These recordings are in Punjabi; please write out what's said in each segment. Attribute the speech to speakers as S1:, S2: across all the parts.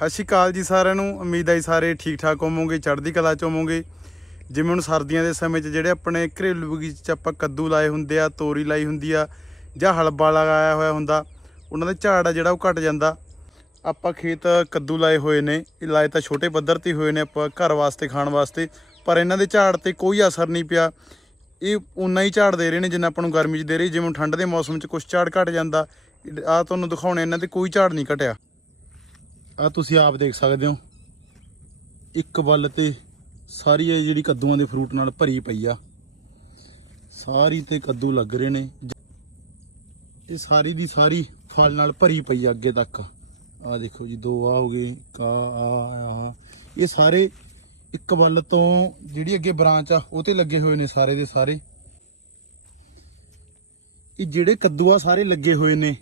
S1: ਸਤਿ ਸ਼੍ਰੀ ਅਕਾਲ ਜੀ ਸਾਰਿਆਂ ਨੂੰ। ਉਮੀਦ ਹੈ ਸਾਰੇ ਠੀਕ ਠਾਕ ਹੋਵੋਗੇ, ਚੜ੍ਹਦੀ ਕਲਾ ਚ ਹੋਵੋਗੇ। ਜਿਵੇਂ ਹੁਣ ਸਰਦੀਆਂ ਦੇ ਸਮੇਂ 'ਚ ਜਿਹੜੇ ਆਪਣੇ ਘਰੇਲੂ ਬਗੀਚੇ 'ਚ ਆਪਾਂ ਕੱਦੂ ਲਾਏ ਹੁੰਦੇ ਆ, ਤੋਰੀ ਲਾਈ ਹੁੰਦੀ ਆ, ਜਾਂ ਹਲਬਾ ਲਗਾਇਆ ਹੋਇਆ ਹੁੰਦਾ, ਉਹਨਾਂ ਦਾ ਝਾੜ ਆ ਜਿਹੜਾ ਉਹ ਘਟ ਜਾਂਦਾ। ਆਪਾਂ ਖੇਤ ਕੱਦੂ ਲਾਏ ਹੋਏ ਨੇ, ਇਹ ਲਾਏ ਤਾਂ ਛੋਟੇ ਪੱਧਰ ਤੇ ਹੋਏ ਨੇ ਆਪਾਂ ਘਰ ਵਾਸਤੇ, ਖਾਣ ਵਾਸਤੇ, ਪਰ ਇਹਨਾਂ ਦੇ ਝਾੜ ਤੇ ਕੋਈ ਅਸਰ ਨਹੀਂ ਪਿਆ। ਇਹ ਉਨਾ ਹੀ ਝਾੜ ਦੇ ਰਹੇ ਨੇ ਜਿੰਨਾ ਆਪਾਂ ਨੂੰ ਗਰਮੀ 'ਚ ਦੇ ਰਹੇ, ਜਿਵੇਂ ਠੰਡ ਦੇ ਮੌਸਮ 'ਚ ਕੁਝ ਝਾੜ ਘਟ ਜਾਂਦਾ। ਆ ਤੁਹਾਨੂੰ ਦਿਖਾਉਣੇ, ਇਹਨਾਂ ਤੇ ਕੋਈ ਝਾੜ ਨਹੀਂ ਘਟਿਆ। ਆ ਤੁਸੀਂ ਆਪ ਦੇਖ ਸਕਦੇ ਹੋ। ਇੱਕ ਵੱਲ ਤੇ ਸਾਰੀ ਇਹ ਜਿਹੜੀ ਕੱਦੂਆਂ ਦੇ ਫਰੂਟ ਨਾਲ ਭਰੀ ਪਈ ਆ। ਸਾਰੀ ਤੇ ਕੱਦੂ ਲੱਗ ਰਹੇ ਨੇ। ਇਹ ਸਾਰੀ ਦੀ ਸਾਰੀ ਫਲ ਨਾਲ ਭਰੀ ਪਈ ਆ ਅੱਗੇ ਤੱਕ। ਆ ਦੇਖੋ ਜੀ, ਦੋ ਆ ਹੋ ਗਏ ਕਾ ਆ ਆ ਇਹ ਸਾਰੇ ਇੱਕ ਵੱਲ ਤੋਂ ਜਿਹੜੀ ਅੱਗੇ ਬ੍ਰਾਂਚ ਆ, ਉਹ ਤੇ ਲੱਗੇ ਹੋਏ ਨੇ ਸਾਰੇ ਦੇ ਸਾਰੇ। ਇਹ ਜਿਹੜੇ ਕੱਦੂ ਆ ਸਾਰੇ ਲੱਗੇ ਹੋਏ ਨੇ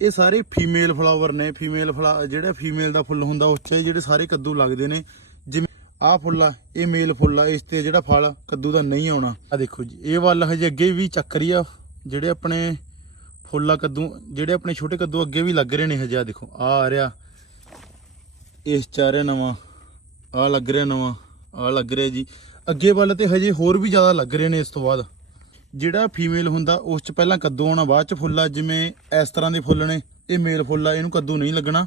S1: ਇਹ ਸਾਰੇ ਫੀਮੇਲ ਫਲਾਵਰ ਨੇ ਫੀਮੇਲ ਫਲਾ ਜਿਹੜਾ ਫੀਮੇਲ ਦਾ ਫੁੱਲ ਹੁੰਦਾ, ਉਸ 'ਚ ਜਿਹੜੇ ਸਾਰੇ ਕੱਦੂ ਲੱਗਦੇ ਨੇ। ਜਿਵੇਂ ਆਹ ਫੁੱਲ ਆ, ਇਹ ਮੇਲ ਫੁੱਲ ਆ, ਇਸ ਤੇ ਜਿਹੜਾ ਫਲ ਕੱਦੂ ਦਾ ਨਹੀਂ ਆਉਣਾ। ਆ ਦੇਖੋ ਜੀ, ਇਹ ਵੱਲ ਹਜੇ ਅੱਗੇ ਵੀ ਚੱਕ ਰਹੀ ਆ, ਜਿਹੜੇ ਆਪਣੇ ਫੁੱਲ ਆ ਕੱਦੂ, ਜਿਹੜੇ ਆਪਣੇ ਛੋਟੇ ਕੱਦੂ ਅੱਗੇ ਵੀ ਲੱਗ ਰਹੇ ਨੇ ਹਜੇ ਆ ਦੇਖੋ ਆ ਆ ਰਿਹਾ। ਇਸ ਚ ਆ ਰਿਹਾ ਨਵਾਂ ਆ ਲੱਗ ਰਿਹਾ ਨਵਾਂ ਆ ਲੱਗ ਰਿਹਾ ਜੀ। ਅੱਗੇ ਵੱਲ ਤੇ ਹਜੇ ਹੋਰ ਵੀ ਜ਼ਿਆਦਾ ਲੱਗ ਰਹੇ ਨੇ ਇਸ ਤੋਂ ਬਾਅਦ। ਜਿਹੜਾ ਫੀਮੇਲ ਹੁੰਦਾ, ਉਸ ਚ ਪਹਿਲਾਂ ਕੱਦੂ ਆਉਣਾ, ਬਾਅਦ ਚ ਫੁੱਲ ਆ ਜਿਵੇਂ ਇਸ ਤਰ੍ਹਾਂ ਦੇ ਫੁੱਲ ਨੇ, ਇਹ ਮੇਲ ਫੁੱਲ ਆ, ਇਹਨੂੰ ਕੱਦੂ ਨਹੀਂ ਲੱਗਣਾ।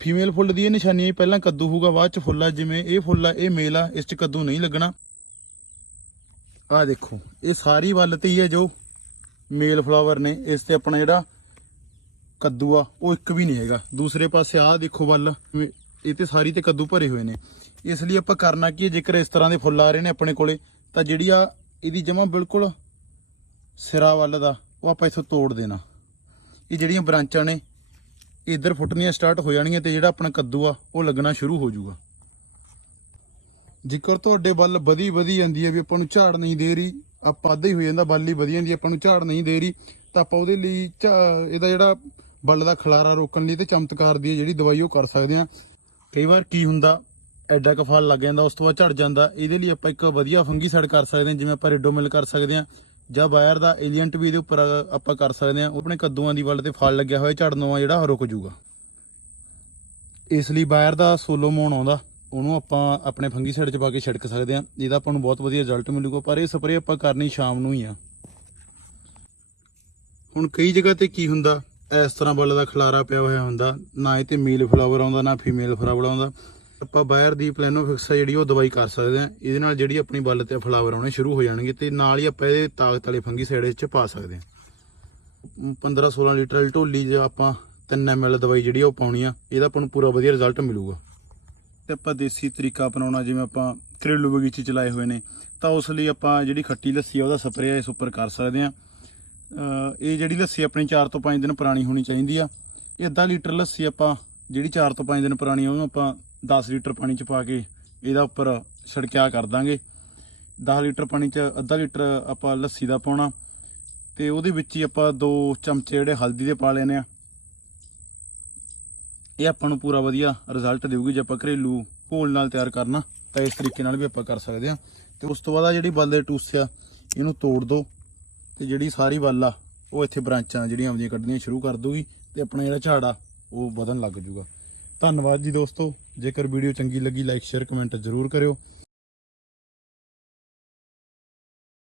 S1: ਫੀਮੇਲ ਫੁੱਲ ਦੀ ਇਹ ਨਿਸ਼ਾਨੀ ਪਹਿਲਾਂ ਕੱਦੂ ਹੋਊਗਾ, ਬਾਅਦ ਚ ਫੁੱਲ ਆ, ਜਿਵੇਂ ਇਹ ਫੁੱਲ ਆ, ਇਹ ਮੇਲ ਆ, ਇਸ ਚ ਕੱਦੂ ਨਹੀਂ ਲੱਗਣਾ। ਆ ਦੇਖੋ, ਇਹ ਸਾਰੀ ਵੱਲ ਤੇ ਹੀ ਹੈ ਜੋ ਮੇਲ ਫਲਾਵਰ ਨੇ, ਇਸ ਤੇ ਆਪਣਾ ਜਿਹੜਾ ਕੱਦੂ ਆ, ਉਹ ਇੱਕ ਵੀ ਨਹੀਂ ਹੈਗਾ। ਦੂਸਰੇ ਪਾਸੇ ਆਹ ਦੇਖੋ ਵੱਲ ਇਹ ਤੇ ਸਾਰੀ ਤੇ ਕੱਦੂ ਭਰੇ ਹੋਏ ਨੇ। ਇਸ ਲਈ ਆਪਾਂ ਕਰਨਾ ਕੀ ਜੇਕਰ ਇਸ ਤਰ੍ਹਾਂ ਦੇ ਫੁੱਲ ਆ ਰਹੇ ਨੇ ਆਪਣੇ ਕੋਲੇ, ਤਾਂ ਜਿਹੜੀ ਆ ਇਹਦੀ ਜਮਾ ਬਿਲਕੁਲ ਸਿਰਾ ਵੱਲ ਦਾ, ਉਹ ਆਪਾਂ ਇਥੋਂ ਤੋੜ ਦੇਣਾ। ਇਹ ਜਿਹੜੀਆਂ ਬ੍ਰਾਂਚਾਂ ਨੇ ਇਧਰ ਫੁੱਟਣੀਆਂ ਸਟਾਰਟ ਹੋ ਜਾਣਗੀਆਂ ਤੇ ਜਿਹੜਾ ਆਪਣਾ ਕੱਦੂ ਆ, ਉਹ ਲੱਗਣਾ ਸ਼ੁਰੂ ਹੋ ਜਾਊਗਾ। ਜੇਕਰ ਤੁਹਾਡੇ ਵੱਲ ਵਧੀ ਵਧੀ ਜਾਂਦੀ ਹੈ ਵੀ ਆਪਾਂ ਨੂੰ ਝਾੜ ਨਹੀਂ ਦੇ ਰਹੀ, ਆਪਾਂ ਅੱਧਾ ਹੀ ਹੋ ਜਾਂਦਾ ਬੱਲ ਹੀ ਵਧੀ ਜਾਂਦੀ ਆਪਾਂ ਨੂੰ ਝਾੜ ਨਹੀਂ ਦੇ ਰਹੀ, ਤਾਂ ਆਪਾਂ ਉਹਦੇ ਲਈ ਇਹਦਾ ਜਿਹੜਾ ਬੱਲ ਦਾ ਖਲਾਰਾ ਰੋਕਣ ਲਈ ਤੇ ਚਮਤਕਾਰ ਦੀ ਜਿਹੜੀ ਦਵਾਈ ਉਹ ਕਰ ਸਕਦੇ ਆ ਕਈ ਵਾਰ ਕੀ ਹੁੰਦਾ ਐਡਾ ਕੁ ਫਲ ਲੱਗ ਜਾਂਦਾ, ਉਸ ਤੋਂ ਬਾਅਦ ਝੜ ਜਾਂਦਾ। ਇਹਦੇ ਲਈ ਆਪਾਂ ਇੱਕ ਵਧੀਆ ਫੰਗੀਸਾਈਡ ਕਰ ਸਕਦੇ ਹਾਂ, ਜਿਵੇਂ ਆਪਾਂ ਰੈਡੋਮਿਲ ਕਰ ਸਕਦੇ ਹਾਂ, ਜਾਂ ਬਾਇਰ ਦਾ ਏਲੀਅੰਟ ਵੀ ਇਹਦੇ ਉੱਪਰ ਆਪਾਂ ਕਰ ਸਕਦੇ ਹਾਂ। ਆਪਣੇ ਕੱਦੂਆਂ ਦੀ ਵੱਲ ਤੇ ਫਲ ਲੱਗਿਆ ਹੋਇਆ ਝੜਨੋਂ ਜਿਹੜਾ ਰੁਕ ਜੂਗਾ ਇਸ ਲਈ ਬਾਇਰ ਦਾ ਸੋਲੋਮੋਨ ਆਉਂਦਾ, ਉਹਨੂੰ ਆਪਾਂ ਆਪਣੇ ਫੰਗੀਸਾਈਡ 'ਚ ਪਾ ਕੇ ਛਿੜਕ ਸਕਦੇ ਹਾਂ। ਇਹਦਾ ਆਪਾਂ ਨੂੰ ਬਹੁਤ ਵਧੀਆ ਰਿਜ਼ਲਟ ਮਿਲੂਗਾ, ਪਰ ਇਹ ਸਪਰੇਅ ਆਪਾਂ ਕਰਨੀ ਸ਼ਾਮ ਨੂੰ ਹੀ ਆ। ਹੁਣ ਕਈ ਜਗ੍ਹਾ ਤੇ ਕੀ ਹੁੰਦਾ, ਇਸ ਤਰ੍ਹਾਂ ਬੱਲ ਦਾ ਖਲਾਰਾ ਪਿਆ ਹੋਇਆ ਹੁੰਦਾ, ਨਾ ਇਹ ਤੇ ਮੇਲ ਫਲਾਵਰ ਆਉਂਦਾ, ਨਾ ਫੀਮੇਲ ਫਲਾਵਰ ਆਉਂਦਾ। ਆਪਾਂ ਬਾਹਰ ਦੀ ਪਲੈਨੋਫਿਕਸ ਆ ਜਿਹੜੀ, ਉਹ ਦਵਾਈ ਕਰ ਸਕਦੇ ਆ ਇਹਦੇ ਨਾਲ ਜਿਹੜੀ ਆਪਣੀ ਬੱਲ ਤੇ ਫਲਾਵਰ ਆਉਣੇ ਸ਼ੁਰੂ ਹੋ ਜਾਣਗੇ ਤੇ ਨਾਲ ਹੀ ਆਪਾਂ ਇਹਦੇ ਤਾਕਤ ਵਾਲੇ ਫੰਗੀਸਾਈਡ ਵਿੱਚ ਪਾ ਸਕਦੇ ਆ 15 16 ਲੀਟਰ ਢੋਲੀ 'ਚ ਆਪਾਂ 3 ml ਦਵਾਈ ਜਿਹੜੀ ਆ ਉਹ ਪਾਉਣੀ ਆ, ਇਹਦਾ ਆਪਾਂ ਨੂੰ ਪੂਰਾ ਵਧੀਆ ਰਿਜ਼ਲਟ ਮਿਲੂਗਾ। ਤੇ ਆਪਾਂ ਦੇਸੀ ਤਰੀਕਾ ਅਪਣਾਉਣਾ, ਜਿਵੇਂ ਆਪਾਂ ਘਰੇਲੂ ਬਗੀਚੇ ਚਲਾਏ ਹੋਏ ਨੇ, ਤਾਂ ਉਸ ਲਈ ਆਪਾਂ ਜਿਹੜੀ ਖੱਟੀ ਲੱਸੀ ਆ, ਉਹਦਾ ਸਪਰੇਅ ਇਸ ਉੱਪਰ ਕਰ ਸਕਦੇ ਆ ਇਹ ਜਿਹੜੀ ਲੱਸੀ ਆਪਣੀ 4 ਤੋਂ 5 ਦਿਨ ਪੁਰਾਣੀ ਹੋਣੀ ਚਾਹੀਦੀ ਆ, ਇਹ ਅੱਧਾ ਲੀਟਰ ਲੱਸੀ ਆਪਾਂ ਜਿਹੜੀ 4 ਤੋਂ 5 ਦਿਨ ਪੁਰਾਣੀ ਆ, ਉਹਨੂੰ ਆਪਾਂ 10 ਲੀਟਰ ਪਾਣੀ ਚ ਪਾ ਕੇ ਇਹਦਾ ਉੱਪਰ ਛਿੜਕਿਆ ਕਰ ਦਾਂਗੇ। 10 ਲੀਟਰ ਪਾਣੀ ਚ ਅੱਧਾ ਲੀਟਰ ਆਪਾਂ ਲੱਸੀ ਦਾ ਪਾਉਣਾ ਤੇ ਉਹਦੇ ਵਿੱਚ ਹੀ ਆਪਾਂ ਦੋ ਚਮਚੇ ਜਿਹੜੇ ਹਲਦੀ ਦੇ ਪਾ ਲੈਣੇ ਆ। ਇਹ ਆਪਾਂ ਨੂੰ ਪੂਰਾ ਵਧੀਆ ਰਿਜ਼ਲਟ ਦੇਊਗੀ ਜੇ ਆਪਾਂ ਘਰੇਲੂ ਘੋਲ ਨਾਲ ਤਿਆਰ ਕਰਨਾ, ਤਾਂ ਇਸ ਤਰੀਕੇ ਨਾਲ ਵੀ ਆਪਾਂ ਕਰ ਸਕਦੇ ਆ। ਤੇ ਉਸ ਤੋਂ ਬਾਅਦ ਆ ਜਿਹੜੀ ਬੱਲ ਦੇ ਟੂਸ ਆ, ਇਹਨੂੰ ਤੋੜ ਦੋ ਤੇ ਜਿਹੜੀ ਸਾਰੀ ਵੱਲ ਆ ਉਹ ਇੱਥੇ ਬ੍ਰਾਂਚਾਂ ਜਿਹੜੀਆਂ ਆਉਂਦੀਆਂ ਕੱਢਣੀਆਂ ਸ਼ੁਰੂ ਕਰ ਦੂਗੀ ਤੇ ਆਪਣਾ ਜਿਹੜਾ ਝਾੜ ਆ ਉਹ ਵਧਣ ਲੱਗ ਜੂਗਾ। ਧੰਨਵਾਦ ਜੀ ਦੋਸਤੋ। ਜੇਕਰ ਵੀਡੀਓ ਚੰਗੀ ਲੱਗੀ ਲਾਈਕ ਸ਼ੇਅਰ ਕਮੈਂਟ ਜ਼ਰੂਰ ਕਰਿਓ।